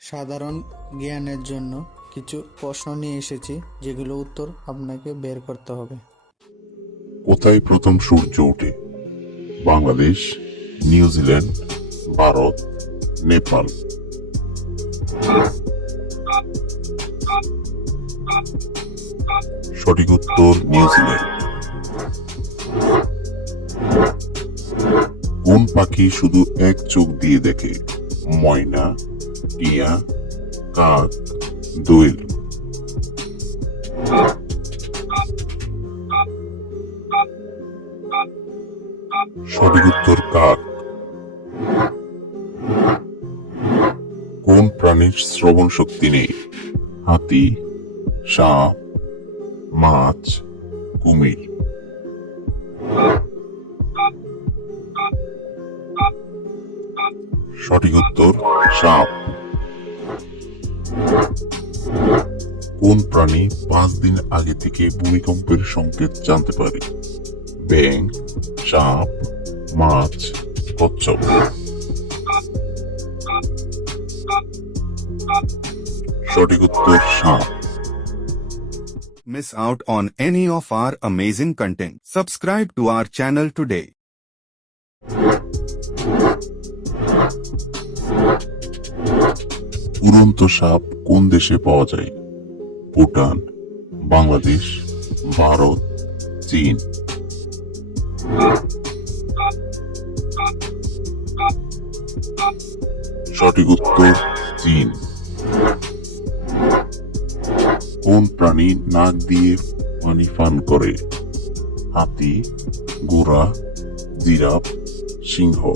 সাধারণ জ্ঞানের জন্য কিছু প্রশ্ন নিয়ে এসেছি, যেগুলো উত্তর আপনাকে বের করতে হবে। কোথায় প্রথম সূর্য ওঠে? Bangladesh, New Zealand, Bharat, Nepal. সঠিক উত্তর, নিউজিল্যান্ড। কোন পাখি শুধু এক চোখ দিয়ে দেখে? ময়না টিয়া, কাক দোয়েল সঠিক উত্তর কাক। কোন প্রাণীর শ্রবণ শক্তি নেই? হাতি, সাপ, মাছ, কুমির। সঠিক উত্তর, সাপ। কোন প্রাণী পাঁচ দিন আগে থেকে ভূমিকম্পের সংকেত জানতে পারে ব্যাং সাপ মাছ কচ্ছপ সঠিক উত্তর সাপ miss out on any of our amazing content. Subscribe to our channel today. উড়ন্ত সাপ কোন দেশে পাওয়া যায় ভুটান, বাংলাদেশ, ভারত, চীন। সঠিক উত্তর, চীন। কোন প্রাণী নাক দিয়ে পানি পান করে? হাতি গোড়া জিরাফ, সিংহ।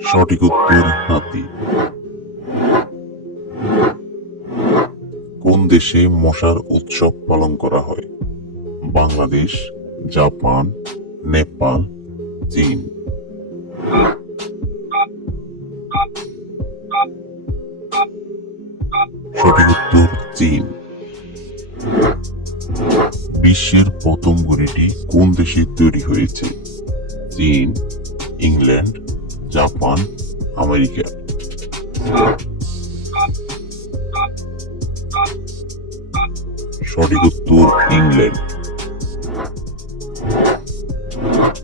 সঠিক উত্তর হাতি। কোন দেশে মশার উৎসব পালন করা হয়? বাংলাদেশ, জাপান, নেপাল, চীন। সঠিক উত্তর চীন। বিশ্বের প্রথম ঘড়িটি কোন দেশে তৈরি হয়েছে? চীন, ইংল্যান্ড জাপান, আমেরিকা। সঠিক উত্তর, ইংল্যান্ড।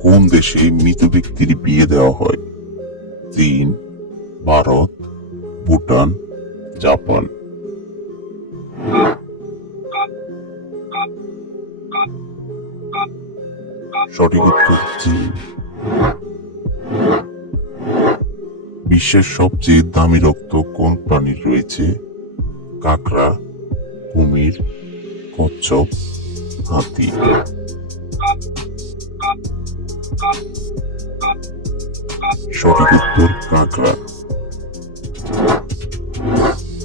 কোন দেশে মৃত ব্যক্তির বিয়ে দেওয়া হয়? চীন, ভারত, ভুটান, জাপান। সঠিক উত্তর, চীন। বিশ্বের সবচেয়ে দামি রক্ত কোন প্রাণীর রয়েছে? কাকড়া, কুমির, কচ্ছপ, হাতি। সঠিক উত্তর, কাকড়া।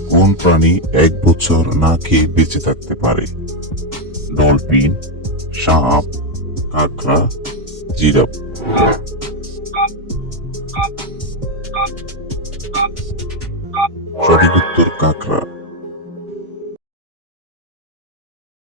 কোন প্রাণী এক বছর না খেয়ে বেঁচে থাকতে পারে? ডলফিন, সাপ, কাকড়া, জিরাফ। সঠিক উত্তর কাকড়া।